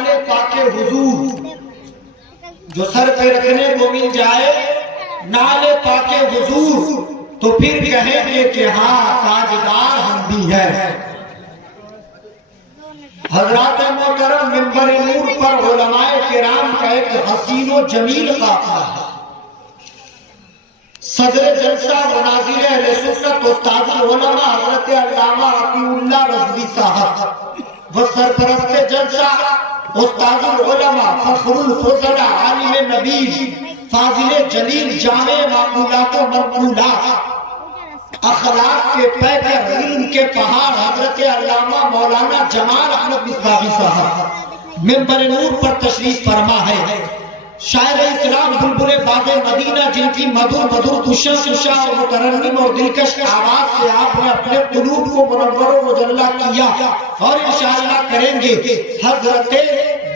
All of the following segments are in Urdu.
نالے پاک حضور، جو سر پہ رکھنے کو مل جائے نالے پاک حضور تو پھر کہیں گے کہ ہاں تاجدار ہم بھی ہیں۔ حضرات محترم، منبر نور پر علماء کرام کا ایک حسین و جمیل قافلہ ہے۔ صدر جلسہ مناظر اہل سنت استاد العلماء حضرت علامہ عطیہ اللہ رضوی صاحب و سرپرست جلسہ استاد العلماء فخر الفضلاء عالم نبی فاضل جلیل جامع معقولات و منقولات اخلاق کے پیکر علم کے پہاڑ حضرت علامہ مولانا جمال احمد مصباحی صاحب منبر نور پر تشریف فرما ہے۔ شاعر اسلام بلبل باغ مدینہ، جن کی مدھر مدھر تشا اور مترنم اور دلکش آواز سے آپ نے اپنے قلوب کو منور و مجلہ کیا، اور انشاءاللہ کریں گے۔ حضرت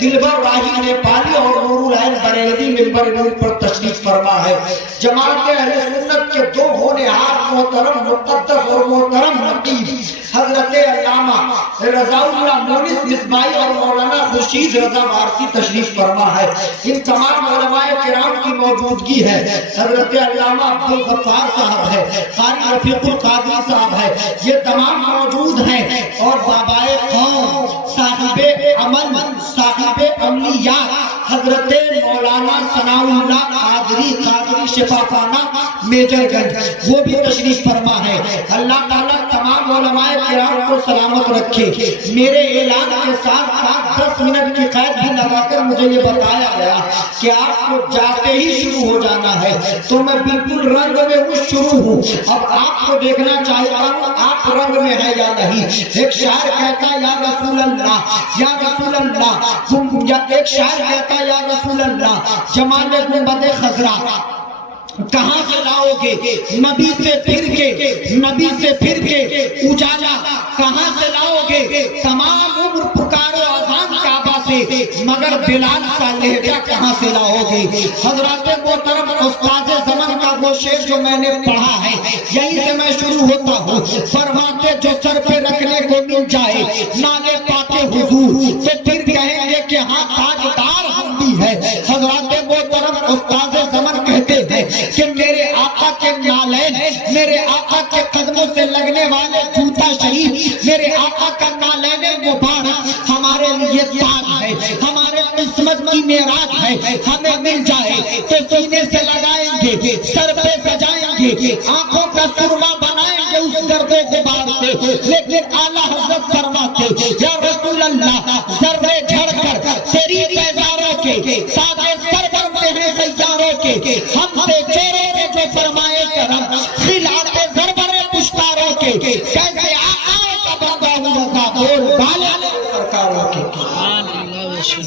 دلبر راہی نیپالی اور نور العین بریلوی منبر نور پر تشریف فرما ہے۔ جماعت اہل سنت کے دو ہونہار محترم مقدس اور محترم نقیب حضرت علامہ رضا اللہ مونس مصباحی اور مولانا خورشید رضا وارثی تشریف فرما ہے۔ ان تمام علماء کرام کی موجودگی ہے۔ حضرت علامہ عبدالغفار صاحب ہے، قاری رفیق القادری صاحب ہے، یہ تمام موجود ہیں۔ اور بابائے قوم، صاحب عمل، صاحب عملیات حضرت مولانا ثناء اللہ قادری شفاخانہ میجر گنج، وہ بھی تشریف فرما ہے۔ اللہ تعالیٰ تمام علماء کرام کو سلامت رکھے۔ میرے اعلان کے ساتھ ساتھ 10 منٹ کی قید بھی لگا کر مجھے یہ بتایا گیا کہ آپ کو جاتے ہی شروع ہو جانا ہے، تو میں بالکل رنگ میں وہ شروع ہوں۔ اب آپ کو دیکھنا چاہیے آپ رنگ میں ہے یا نہیں۔ ایک شاعر کہتا یا رسول اللہ یا رسول اللہ، یا ایک شاعر کہتا یا رسول اللہ جمال گنبد خضرا کہاں سے لاؤ گے، نبی سے پھر کے، نبی سے پھر کے اجالا کہاں سے لاؤ گے، تمام عمر پکارو اذان کعبہ سے، مگر بلال سا لہجہ کہاں سے لاؤ گے۔ حضرات محترم، استاد زمن کا وہ شعر جو میں نے پڑھا ہے، یہیں سے میں شروع ہوتا ہوں۔ فرماتے جو سر پہ رکھنے کو مل جائے نالے پاک حضور تو پھر کہیں گے کہ ہاں تاجدار ہم بھی ہے۔ حضرات محترم، استاد زمن کہتے ہیں کہ میرے آقا کے نالین، میرے آقا کے قدموں سے لگنے والے جوتا شریف، میرے آقا کا نالین مبارک ہمارے لیے تاج ہے، ہمارے قسمت کی معراج ہے۔ ہمیں مل جائے تو سینے سے لگائیں گے، سر پہ سجائیں گے، آنکھوں کا سرما بنائیں گے اس گرد و غبار سے۔ لیکن اعلیٰ حضرت فرماتے یا رسول اللہ، ذرے جھڑ کر تیری پیزاروں کے سادے سر بنتے ہیں سیاروں کے، ہم سے چہرے نے جو فرمائے کرم خلاف ضربر پشتاروں کے، کیسے آقا کا بندہ ہوں رضا بول بالے سرکاروں کے۔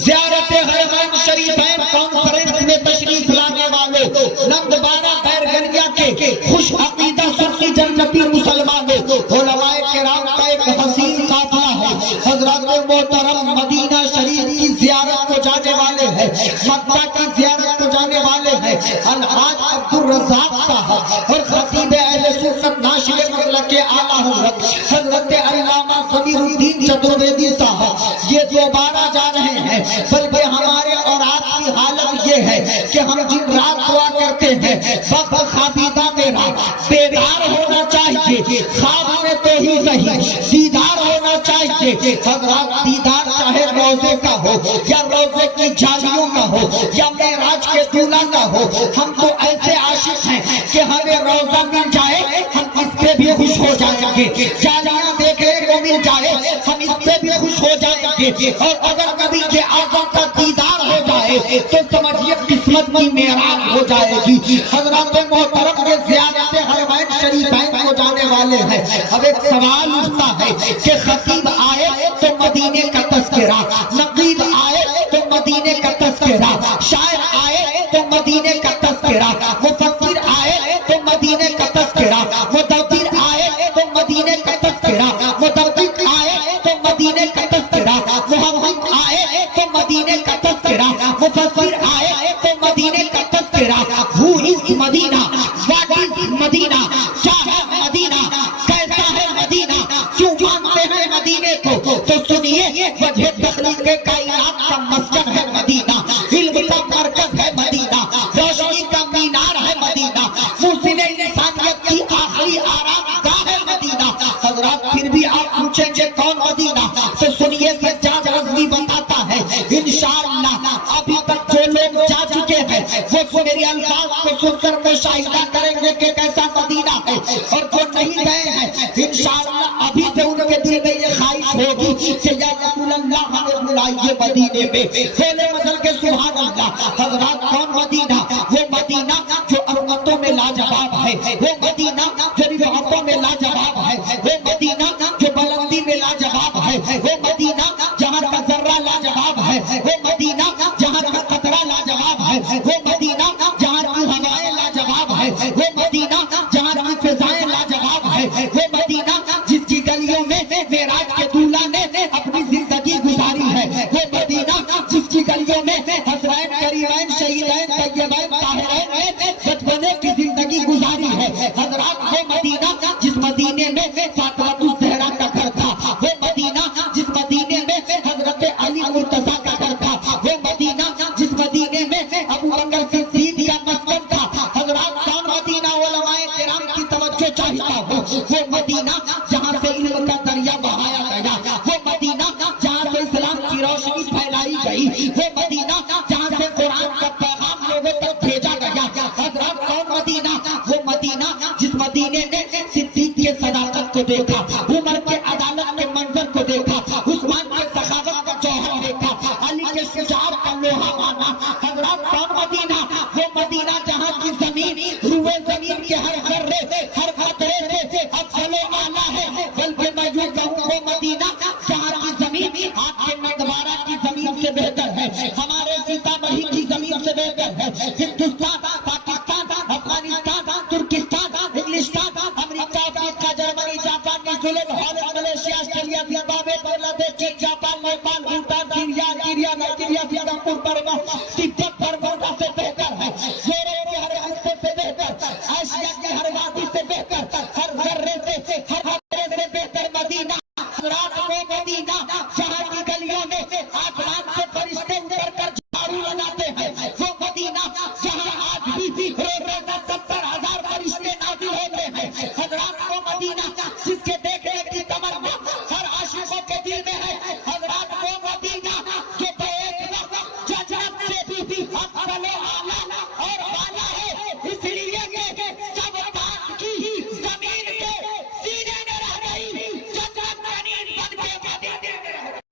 زیارت حرمین شریفین کانفرنس میں تشریف لانے والے نمدبارہ بیرگنیا کے خوش عقیدہ سنی جنتی مسلمانوں، علماء کرام کا ایک حسین قافلہ ہے۔ حضرات محترم، مدینہ شریف کی زیارت کو جانے والے ہیں، مکہ کی زیارت کو جانے والے ہیں الحاج عبدالرزاق صاحب اور خطیب اہل سنت ناشر مسلک کے اعلیٰ حضرت حضرت علامہ ضمیر الدین چترویدی صاحب، یہ دوبارہ جا رہے ہیں۔ بلکہ ہمارے اور آپ کی حالت یہ ہے کہ ہم جن رات دعا کرتے ہیں وقت خوابیدہ میرا بیدار ہونا چاہیے، خواب میں تو ہی صحیح دیدار ہونا چاہیے۔ حضرات دیدار چاہے روزے کا ہو یا روزے کی جالیوں کا ہو یا معراج کے دولہ کا ہو، ہم تو ایسے عاشق ہیں کہ ہمیں روزہ مل جائے ہم اس پہ بھی خوش ہو جائیں گے، جالیاں دیکھنے کو مل جائے ہم اس پہ بھی خوش ہو جائیں گے، اور اگر کبھی یہ اعظم کا دیدار ہو جائے تو سمجھیے قسمت کی معراج ہو جائے گی۔ حضرات محترم، کے زیارت حرمین شریفین کو جانے والے ہیں۔ اب ایک سوال اٹھتا ہے کہ خطیب آئے تو مدینے کا تذکرہ، نقیب آئے تو مدینے کا تذکرہ، شاعر آئے تو مدینے کا تذکرہ، مفکر آئے تو مدینے کا تذکرہ، مدبر آئے تو مدینے کا تذکرہ، مدبر آئے تو مدینے کا تذکرہ، محقق آئے تو مدینے کا تذکرہ، مفسر آئے تو مدینے کا تذکرہ۔ Who is Medina? What is مدینہ؟ کیا ہے مدینہ؟ کیسا ہے مدینہ؟ کیوں مانتے ہیں مدینے کو؟ تو سنیے وجہ تخلیق کائنات کا مسکن ہے مدینہ، علم کا مرکز ہے مدینہ، روشنی کا مینار ہے مدینہ، محسن انسانیت کی آخری آرام گاہ ہے مدینہ۔ حضرات پھر بھی آپ پوچھیں گے کون مدینہ؟ تو سنیے سجاد رضوی بتاتا ہے انشاءاللہ ابھی تک جو لوگ جا چکے ہیں وہ میری الفاظ کو سن کر مشاہدہ کریں گے کہ کیسا مدینہ ہے، اور جو نہیں گئے ہیں انشاءاللہ ابھی سے ان کے دل میں یہ خواہش ہوگی کہ یا رسول اللہ ہمیں بلائیے مدینے میں۔ بولے بدل کے سبحان اللہ۔ حضرات کون مدینہ؟ وہ مدینہ جو عظمتوں میں لاجواب ہے، وہ مدینہ جو رفعتوں میں لاجواب ہے، وہ مدینہ جو بلندی میں لاجواب ہے، وہ مدینہ جہاں کا ذرہ لاجواب ہے، وہ مدینہ جہاں کا قطرہ لاجواب ہے، وہ مدینہ جہاں کی ہوائیں لاجواب ہے، وہ مدینہ جہاں کی فضائیں لاجواب ہے، وہ مدینہ جس کی گلیوں میں معراج کے دولہا نے اپنی زندگی گزاری ہے، وہ مدینہ جس کی گلیوں میں حسنین کریمین شہیدین طیبین طاہرین نے بچپنے کی زندگی گزاری ہے۔ حضرات وہ مدینہ جس مدینے میں فاطمہ الزہرا کا گھر تھا، وہ مدینہ جس مدینے میں حضرت علی مرتضیٰ کا گھر تھا، وہ مدینہ جس مدینے میں ابو بکر صدیق کا مسکن تھا۔ حضرات کون مدینہ علماء کرام کی توجہ چاہتا ہو؟ وہ مدینہ جہاں سے علم کا دریا بہایا گیا، وہ مدینہ جہاں سے اسلام کی روشنی پھیلائی گئی، وہ مدینہ جہاں سے قرآن کا پیغام لوگوں تک بھیجا گیا۔ حضرات کون مدینہ؟ وہ مدینہ جس مدینے نے صدیق کی صداقت کو دیکھا، عمر کے عدالت کے منظر کو دیکھا، عثمان کے سخاوت کا جوہر دیکھا، علی کے شجاعت کا لوہا مانا۔ حضرات کون مدینہ؟ وہ مدینہ جہاں کی زمین روئے زمین کے ہر ذرے ہر قطرے سے افضل و اعلیٰ ہے، بلکہ میں یوں کہوں وہ مدینہ جہاں کی زمین آپ کے نگوارہ کی زمین سے بہتر ہے، ہمارے سیتامڑھی کی زمین سے بہتر ہے۔ ہندوستان، پاکستان، افغانستان، ترکستان، انگلستان، امریکہ، افریقہ، Germany, Japan, New Zealand, Holland, Malaysia, Australia, Zimbabwe, Bangladesh, چین، Japan, Nepal, Bhutan, Syria, Algeria, Nigeria, Singapore, Burma, Tibet, Bermuda سے بہتر ہے، یورپ کے ہر خطے سے بہتر، ایشیا کی ہر وادی سے بہتر، ہر ذرے سے ہر خطرے سے بہتر مدینہ۔ حضرات وہ مدینہ جہاں کی گلیوں میں آسمان سے فرشتے اتر کر جھاڑو لگاتے ہیں، وہ مدینہ جہاں آج بھی روزانہ 70,000 فرشتے نازل ہوتے ہیں۔ حضرات وہ مدینہ جس کے دیکھنے کی تمنا ہر عاشقوں کے دل میں ہے۔ حضرات وہ مدینہ جو بیک وقت جنت سے بھی افضل و اعلیٰ اور اعلیٰ ہے، اس لیے کہ سب بات کی زمین کے سینے میں رہ گئی، جنت زمین بن کے مدینے میں رہ گئی۔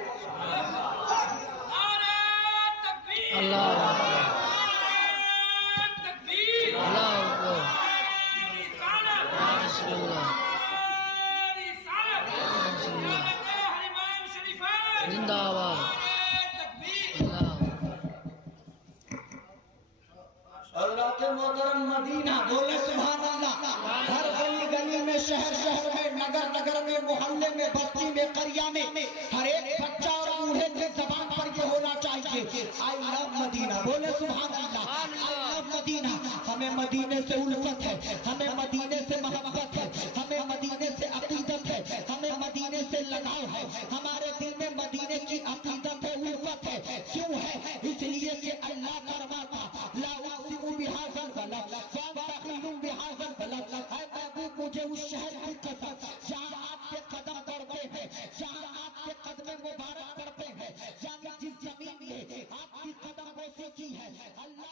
حضرات محترم مدینہ، بولے سبحان اللہ۔ ہر گلی گلی میں، شہر شہر میں، نگر نگر میں، محلے میں، بستی میں، قریہ میں ہر ایک بچہ اور بوڑھے کی زبان پر یہ ہونا چاہیے آئی لو مدینہ۔ بولے سبحان اللہ، آئی لو مدینہ۔ ہمیں مدینے سے الفت ہے، ہمیں مدینے سے محبت ہے، ہمیں مدینے سے عقیدت ہے، ہمیں مدینے سے لگاؤ ہے، ہمارے دل میں مدینے کی عقیدت ہے، الفت ہے۔ کیوں ہے؟ اس لیے کہ اللہ فرماتا لا اقسم بہذا البلد وانت بہذا البلد، اے محبوب مجھے اس شہر کی قسم جہاں آپ کے قدم پڑتے ہیں، جہاں آپ کے قدم مبارک پڑتے ہیں، یعنی جس زمین میں آپ کی قدم بوسی کی ہے، اللہ